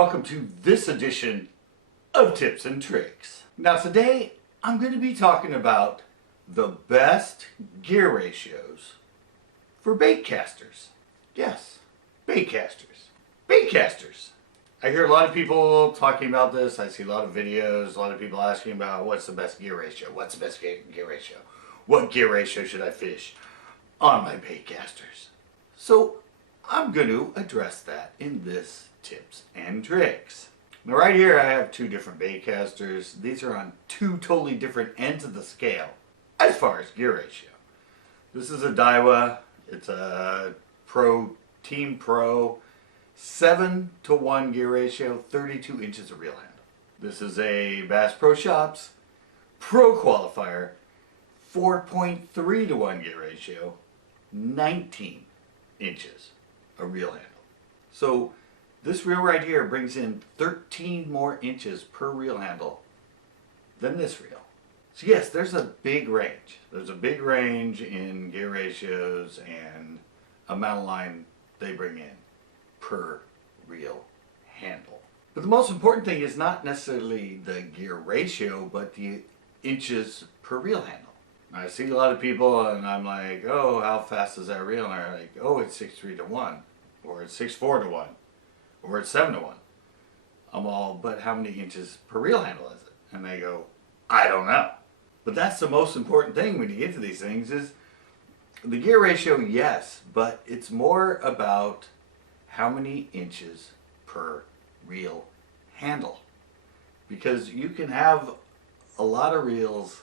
welcome to this edition of Tips and Tricks. Now today I'm going to be talking about the best gear ratios for baitcasters. Yes, baitcasters. Baitcasters. I hear a lot of people talking about this. I see a lot of videos, a lot of people asking about what's the best gear ratio? What's the best gear ratio? What gear ratio should I fish on my baitcasters? So I'm going to address that in this tips and tricks. Now right here I have two different baitcasters. These are on two totally different ends of the scale as far as gear ratio. This is a Daiwa. It's a Team Pro 7-to-1 gear ratio, 32 inches of reel handle. This is a Bass Pro Shops Pro Qualifier 4.3-to-1 gear ratio, 19 inches of reel handle. So this reel right here brings in 13 more inches per reel handle than this reel. So yes, there's a big range. There's a big range in gear ratios and amount of line they bring in per reel handle. But the most important thing is not necessarily the gear ratio, but the inches per reel handle. I see a lot of people and I'm like, oh, how fast is that reel? And they're like, oh, it's 6.3-to-1, or it's 6.4-to-1, or it's 7-to-1. I'm all, but how many inches per reel handle is it? And they go, I don't know. But that's the most important thing when you get to these things is the gear ratio, yes, but it's more about how many inches per reel handle. Because you can have a lot of reels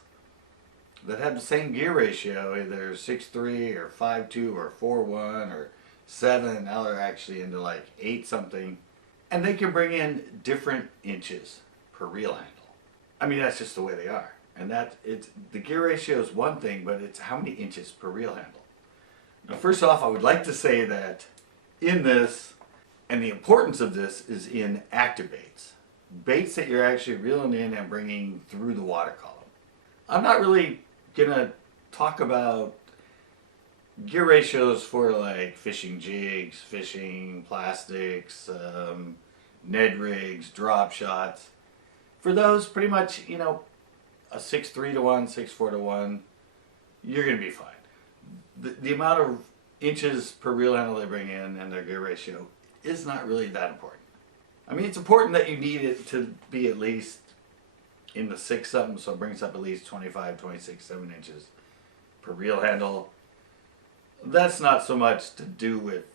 that have the same gear ratio, either 6.3 or 5.2 or 4.1 or 7, now they're actually into like 8 something, and they can bring in different inches per reel handle. I mean, that's just the way they are. And the gear ratio is one thing, but it's how many inches per reel handle. Now first off, I would like to say that in this, and the importance of this is in active baits. Baits that you're actually reeling in and bringing through the water column. I'm not really gonna talk about gear ratios for like fishing jigs, fishing plastics, Ned rigs, drop shots. For those, pretty much, you know, a 6.3-to-1, 6.4-to-1, you're gonna be fine. The amount of inches per reel handle they bring in and their gear ratio is not really that important. I mean, it's important that you need it to be at least in the 6 something, so it brings up at least 25, 26, 7 inches per reel handle. That's not so much to do with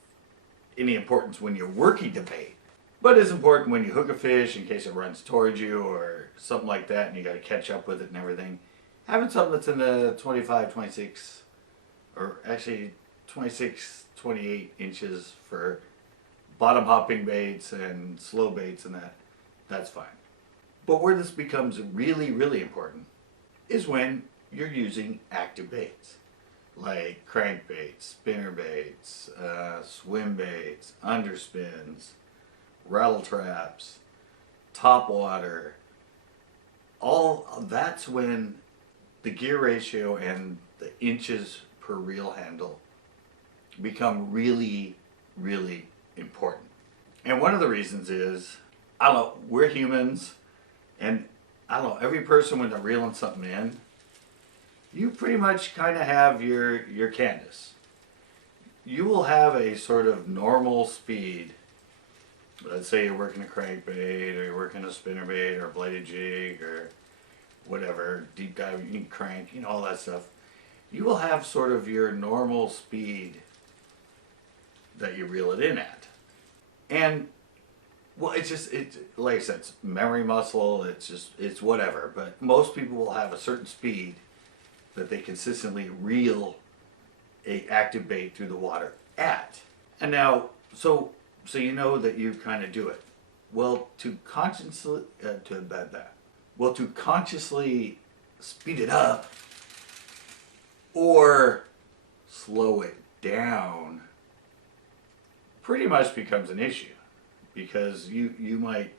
any importance when you're working the bait, but it's important when you hook a fish in case it runs towards you or something like that and you got to catch up with it and everything. Having something that's in the 25, 26, or actually 26, 28 inches for bottom hopping baits and slow baits and that's fine. But where this becomes really, really important is when you're using active baits, like crankbaits, spinner baits, swim baits, underspins, rattle traps, top water. All that's when the gear ratio and the inches per reel handle become really, really important. And one of the reasons is, I don't know, we're humans, and I don't know, every person when they're reeling something in, you pretty much kind of have your canvas. You will have a sort of normal speed. Let's say you're working a crankbait, or you're working a spinnerbait, or a bladed jig, or whatever, deep diving crank, you know, all that stuff. You will have sort of your normal speed that you reel it in at. And well, it's like I said, it's memory muscle, it's whatever, but most people will have a certain speed that they consistently reel a active bait through the water at. And now, so you know that you kind of do it. Well, to consciously speed it up or slow it down pretty much becomes an issue. Because you might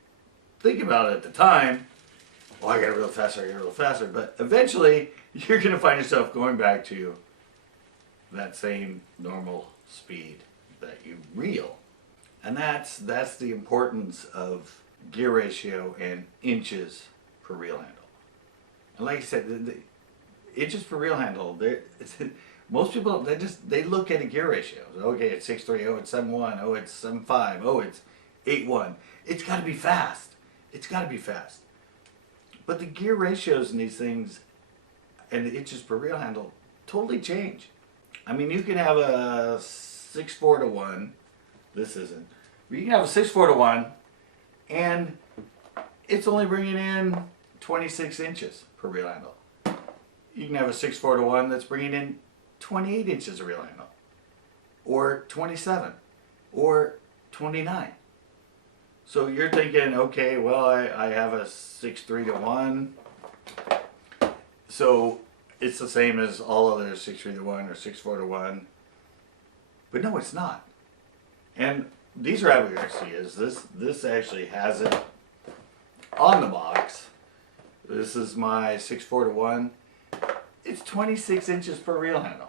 think about it at the time, well, I gotta reel faster, but eventually you're gonna find yourself going back to that same normal speed that you reel. And that's the importance of gear ratio and inches per reel handle. And like I said, the inches per reel handle, most people, they look at a gear ratio. Okay, it's 6.3, oh, it's 7.1, oh, it's 7.5, oh, it's 8.1. It's got to be fast. It's got to be fast. But the gear ratios in these things and the inches per reel handle totally change. I mean, you can have a 6.4 to 1. This isn't. But you can have a 6.4 to 1, and it's only bringing in 26 inches per reel handle. You can have a 6.4 to 1 that's bringing in 28 inches of reel handle, or 27, or 29. So you're thinking, okay, well, I have a 6.3 to 1, so it's the same as all other 6.3 to 1 or 6.4 to 1. But no, it's not. And these rabbit Garcias, this actually has it on the box. This is my 6.4 to 1. It's 26 inches per reel handle.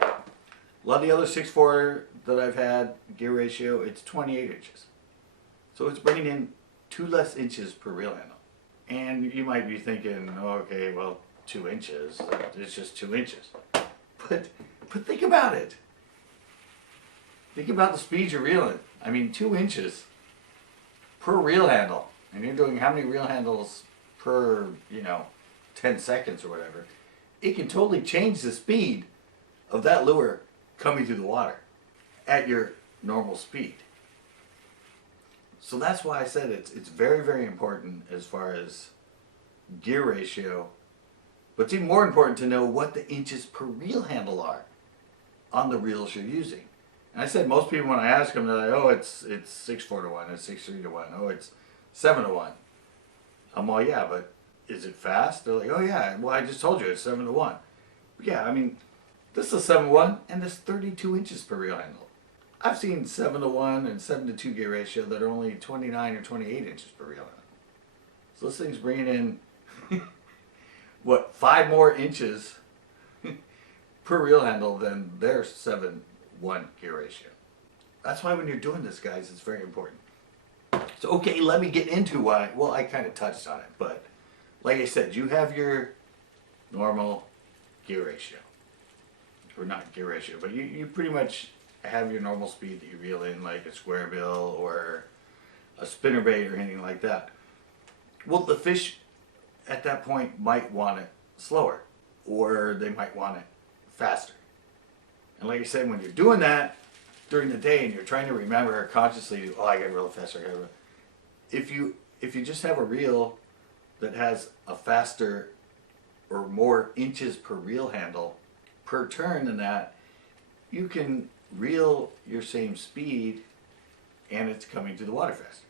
A lot of the other 6.4 that I've had, gear ratio, it's 28 inches. So it's bringing in 2 less inches per reel handle. And you might be thinking, okay, well, 2 inches, it's just 2 inches. But think about it. Think about the speed you're reeling. I mean, 2 inches per reel handle. And you're doing how many reel handles per, 10 seconds or whatever. It can totally change the speed of that lure coming through the water at your normal speed. So that's why I said it's very, very important as far as gear ratio. But it's even more important to know what the inches per reel handle are on the reels you're using. And I said most people, when I ask them, they're like, oh, it's 6.4 to 1, it's 6.3 to 1, oh, it's 7 to 1. I'm all, yeah, but is it fast? They're like, oh yeah, well, I just told you it's 7 to 1. But yeah, I mean, this is 7 to 1, and there's 32 inches per reel handle. I've seen 7 to 1 and 7 to 2 gear ratio that are only 29 or 28 inches per reel handle. So this thing's bringing in, what, 5 more inches per reel handle than their 7-1 gear ratio. That's why when you're doing this, guys, it's very important. So, okay, let me get into why. Well, I kind of touched on it, but like I said, you have your normal gear ratio. Or not gear ratio, but you pretty much have your normal speed that you reel in, like a square bill or a spinnerbait or anything like that. Well, the fish at that point might want it slower, or they might want it faster. And like I said, when you're doing that during the day and you're trying to remember consciously, oh, I got to reel faster, I got to reel. If you just have a reel that has a faster or more inches per reel handle per turn than that, you can reel your same speed and it's coming to the water faster.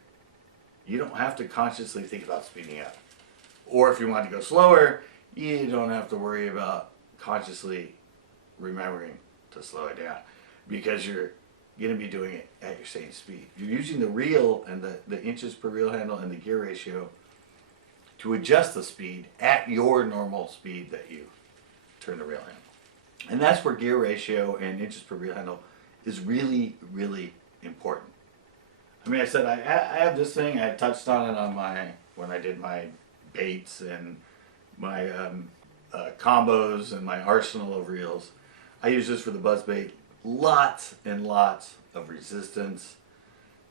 You don't have to consciously think about speeding up. Or if you want to go slower, you don't have to worry about consciously remembering to slow it down, because you're going to be doing it at your same speed. You're using the reel and the inches per reel handle and the gear ratio to adjust the speed at your normal speed that you turn the reel handle. And that's where gear ratio and inches per reel handle is really, really important. I mean, I said I have this thing. I touched on it on when I did my baits and my combos and my arsenal of reels. I use this for the buzzbait. Lots and lots of resistance.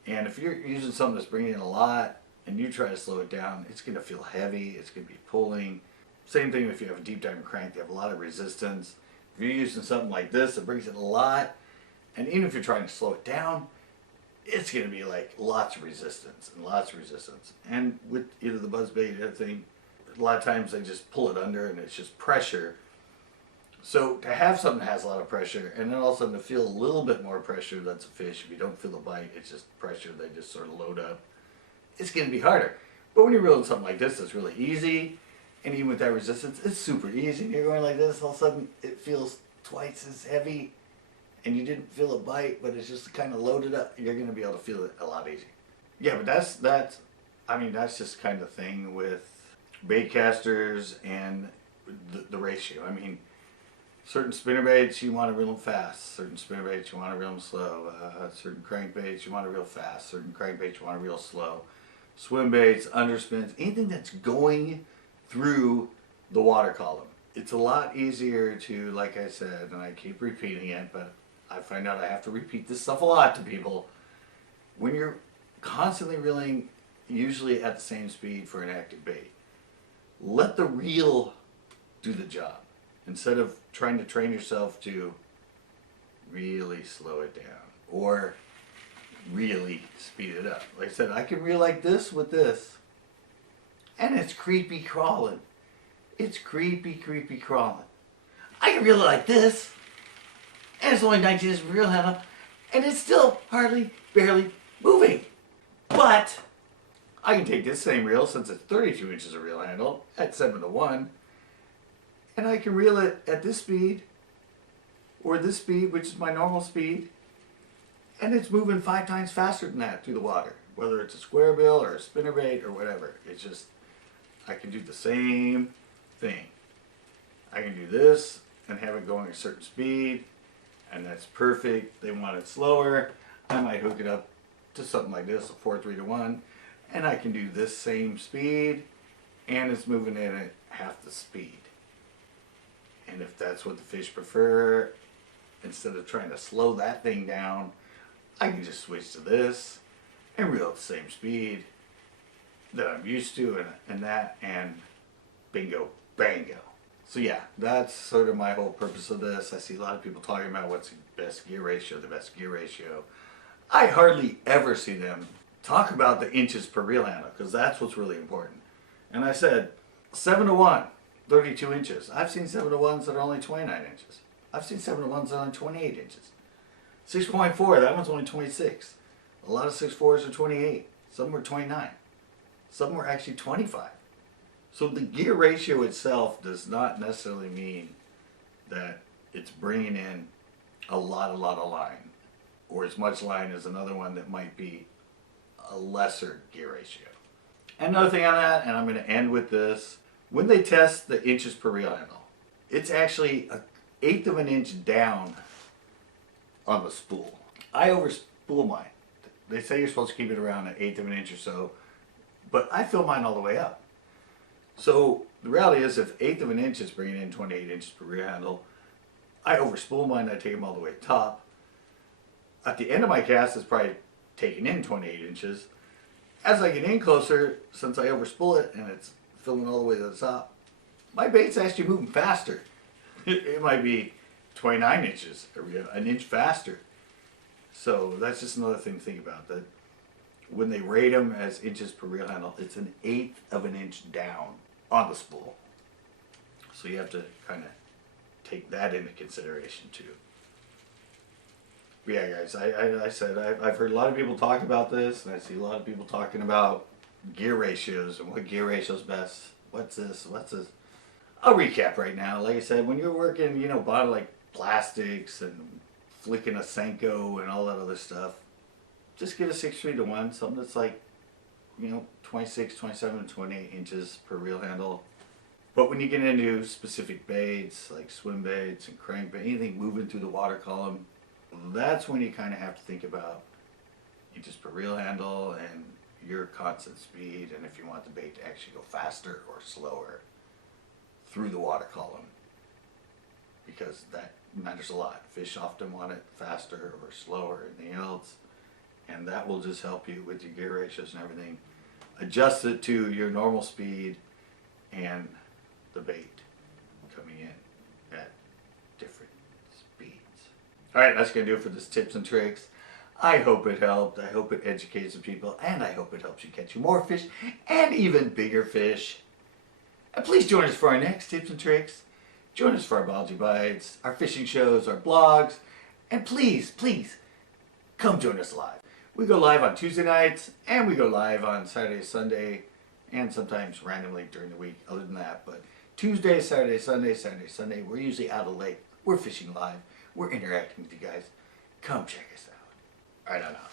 And if you're using something that's bringing in a lot and you try to slow it down, it's going to feel heavy. It's going to be pulling. Same thing if you have a deep diving crank. They have a lot of resistance. If you're using something like this, it brings in a lot. And even if you're trying to slow it down, it's going to be like lots of resistance and lots of resistance. And with either the buzzbait or thing, a lot of times they just pull it under and it's just pressure. So to have something that has a lot of pressure and then all of a sudden to feel a little bit more pressure, that's a fish. If you don't feel a bite, it's just pressure. They just sort of load up. It's going to be harder. But when you're reeling something like this, it's really easy. And even with that resistance, it's super easy. And you're going like this, all of a sudden it feels twice as heavy. And you didn't feel a bite, but it's just kind of loaded up. You're going to be able to feel it a lot easier. Yeah, but that's just kind of thing with baitcasters and the ratio. I mean, Certain spinnerbaits you want to reel them fast. Certain spinnerbaits you want to reel them slow. Certain crankbaits you want to reel fast. Certain crankbaits you want to reel slow. Swim baits, underspins, anything that's going through the water column. It's a lot easier to, like I said, and I keep repeating it, but I find out I have to repeat this stuff a lot to people. When you're constantly reeling, usually at the same speed for an active bait, let the reel do the job. Instead of trying to train yourself to really slow it down or really speed it up. Like I said, I can reel like this with this, and it's creepy crawling. It's creepy crawling. I can reel it like this, and it's only 19 inches of reel handle, and it's still hardly, barely moving. But I can take this same reel, since it's 32 inches of reel handle, at 7-to-1, and I can reel it at this speed, or this speed, which is my normal speed, and it's moving 5 times faster than that through the water. Whether it's a square bill or a spinnerbait or whatever. It's just, I can do the same thing. I can do this and have it going at a certain speed, and that's perfect. They want it slower, I might hook it up to something like this, a 4-3-to-1, and I can do this same speed, and it's moving in at half the speed. And if that's what the fish prefer, instead of trying to slow that thing down, I can just switch to this and reel at the same speed that I'm used to, and bingo, bango. So yeah, that's sort of my whole purpose of this. I see a lot of people talking about what's the best gear ratio, the best gear ratio. I hardly ever see them talk about the inches per reel handle, because that's what's really important. And I said 7-to-1, 32 inches. I've seen 7-to-1s that are only 29 inches. I've seen 7-to-1s that are only 28 inches. 6.4, that one's only 26. A lot of 6.4s are 28. Some were 29. Some were actually 25. So the gear ratio itself does not necessarily mean that it's bringing in a lot of line, or as much line as another one that might be a lesser gear ratio. Another thing on that, and I'm going to end with this, when they test the inches per reel handle, it's actually 1/8 of an inch down on the spool. I overspool mine. They say you're supposed to keep it around 1/8 of an inch or so, but I fill mine all the way up. So the reality is, if 1/8 of an inch is bringing in 28 inches per reel handle, I overspool mine, I take them all the way to the top. At the end of my cast, it's probably taking in 28 inches. As I get in closer, since I overspool it and it's filling all the way to the top, my bait's actually moving faster. It might be 29 inches, an inch faster. So that's just another thing to think about, that when they rate them as inches per reel handle, it's 1/8 of an inch down on the spool. So you have to kind of take that into consideration too. But yeah, guys, I said I've heard a lot of people talk about this, and I see a lot of people talking about gear ratios and what gear ratio is best. What's this? I'll recap right now. Like I said, when you're working, bottom like plastics and flicking a Senko and all that other stuff, just get a 6-3-to-1, something that's like, 26, 27, 28 inches per reel handle. But when you get into specific baits, like swim baits and crankbait, anything moving through the water column, that's when you kind of have to think about inches per reel handle and your constant speed, and if you want the bait to actually go faster or slower through the water column, because that matters a lot. Fish often want it faster or slower or anything else, and that will just help you with your gear ratios and everything. Adjust it to your normal speed and the bait coming in at different speeds. Alright, that's going to do it for this tips and tricks. I hope it helped. I hope it educates some people, and I hope it helps you catch more fish and even bigger fish. And please join us for our next tips and tricks. Join us for our biology bites, our fishing shows, our blogs, and please come join us live. We go live on Tuesday nights, and we go live on Saturday, Sunday, and sometimes randomly during the week other than that. But Tuesday, Saturday, Sunday, we're usually out of the lake. We're fishing live. We're interacting with you guys. Come check us out. Alright, I'm out.